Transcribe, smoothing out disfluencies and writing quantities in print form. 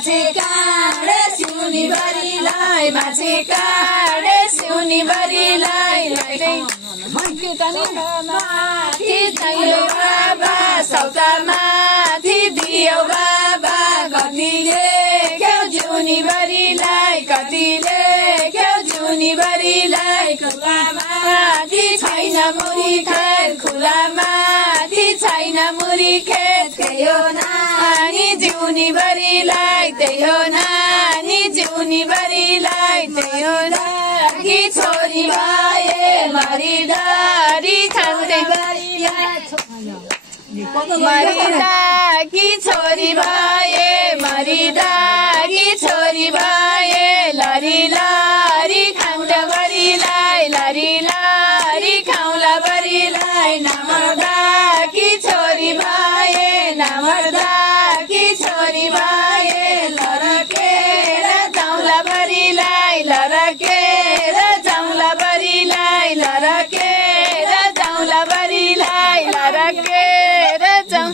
माछे काँडे सिउनी बरीलाई माछे काँडे सिउनी बरीलाई माथि चाहियो बाबा सौता माथि दियो बाबा कतिले क्याउ जिउनी बरीलाई कतिले क्याउ जिउनी बरीलाई खुलामाथि छैन मुरी खेत खुलामाथि छैन मुरी खेत त्यही हो नानी जिउनी बरीलाई त्यही हो नानी जिउनी बरीलाई त्यही हो कि छोरी भए मरिदारी खाउँदै मरिदा कि छोरी भए मरिदा कि छोरी भए लरी लरी खाउँदा बरीलाई लरी लरी खाउँला बरीलाई नमर्दा कि छोरी भए नमर्दा कि छोरी भए लरकेर जाउँला बरीलाई लरकेर जाउँला बरीलाई लरकेर जाउँला बरीलाई लरकेर जाउँ